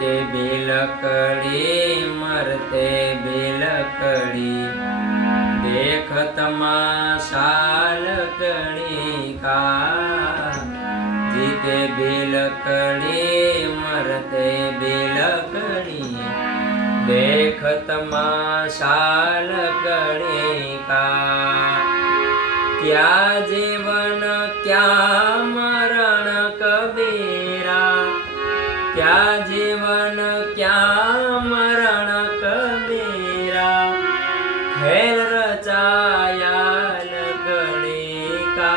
जीते बिलकड़ी मरते बिलकड़ी, देख तमाशा लकड़ी का। जीते बिलकड़ी मरते बिलकड़ी, देख तमाशा लकड़ी का। क्या जीवन क्या मरण कबीरा, क्या जीवन क्या मरण कबीरा, खेल रचाया लकड़ी का।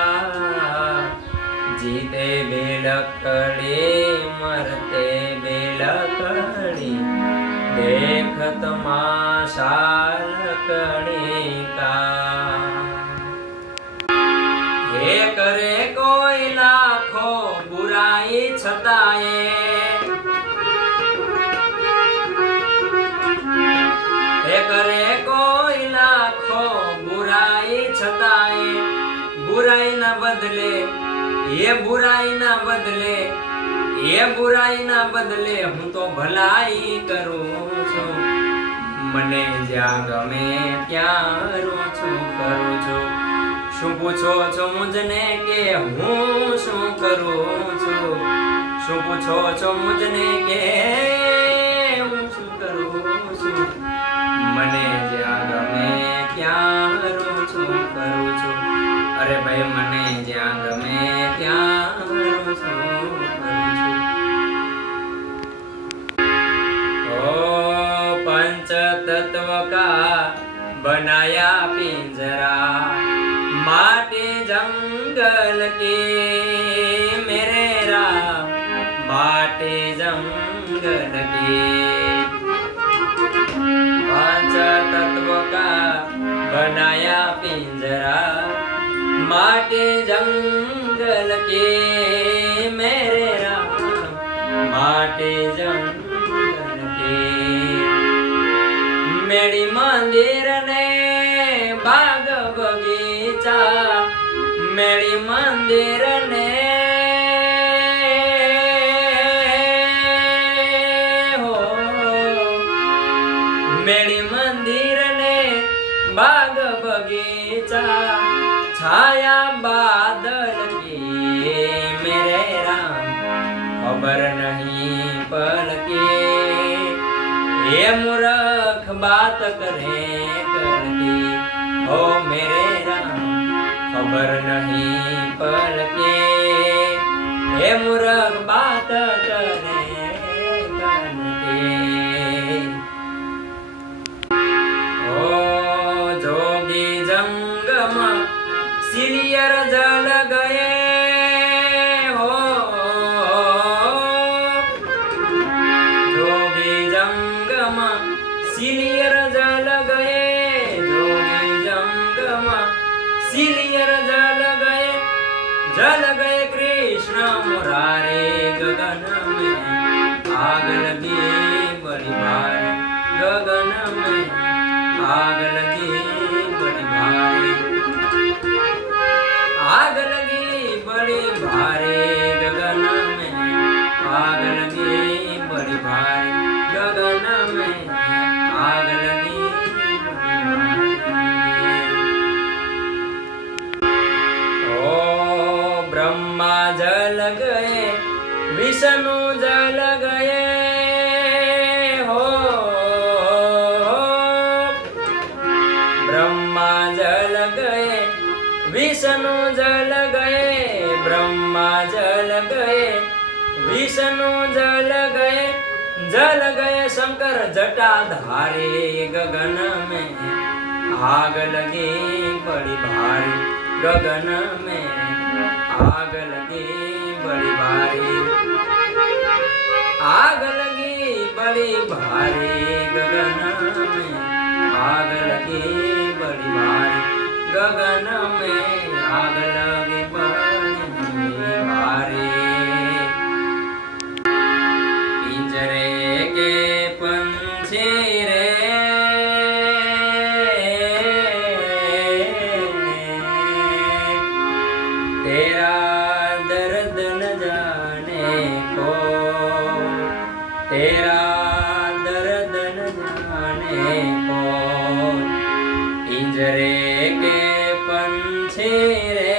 जीते बिलकड़ी मरते बिलकड़ी, देख तमाशा लकड़ी का। हे करे कोई लाखों बुराई छताए, हे करे कोई लाखों बुराई छताए, बुराई ना बदले ये बुराई ना बदले, ये बुराई ना बदले, हूँ तो भलाई करूँ छू। मने ज्यां गमे त्यां करूँ छू। શું પૂછો છો મુજને કે હું શું કરું છું? શું પૂછો છો મુજને કે હું શું કરું છું? મને જ્યાં ગમે ત્યાં કરું છું। અરે ભાઈ મને જ્યાં ગમે ત્યાં કરું છું। ओ पंच तत्व का बनाया पिंजरा, माटी जंगल की मेरे राम, माटी जंगल की। पांच तत्व का बनाया पिंजरा, माटी जंगल की मेरे राम, माटी जंगल की। मेरी मंदिर ने बाग बगीचा, मेरी मंदिर ने हो, मेरी मंदिर ने बाग बगीचा, छाया बादल की मेरे राम, खबर नहीं पल की। ये मूर्ख बात करे करती हो मेरे राम, खबर नहीं पल के। ये मूर्ख बात करे करती। ओ जोगी जंगम सिलियर जल गए हो, जोगी जंगम सिलियर जल गए, जोगी जंगम सिलियर जल गए कृष्ण मुरारे। गगन में आग लगी बड़ी भारी, गगन में आग लगी बड़ी भारी, आग लगी बड़ी भारी, गगन में आग लगी बड़ी भारी, गगन में आग लगी बड़ी। ओ ब्रह्मा जल गए विष्णु जल गए हो, ब्रह्मा जल गए विष्णु जल गए, ब्रह्मा जल गए विष्णु जल गए, जल गए शंकर जटाधारी। गगन में आग लगी बड़ी भारी, गगन में आग लगी बड़ी भारी, आग लगी बड़ी भारी, गगन में आग लगी बड़ी भारी, गगन में आग लगी बड़ी भारी। पिंजरे के पंछी रे तेरा दर्द न जाने को, तेरा दर्द न जाने कौन पिंजरे के पंछी रे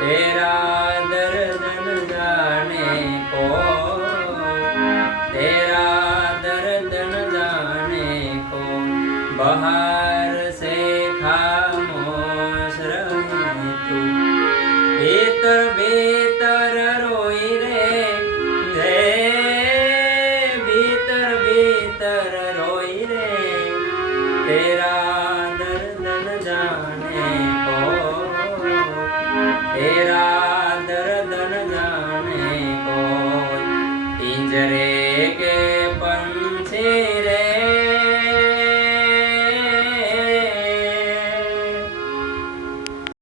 तेरा दर्द न जाने कौन तेरा दर्द न जाने कौन बहा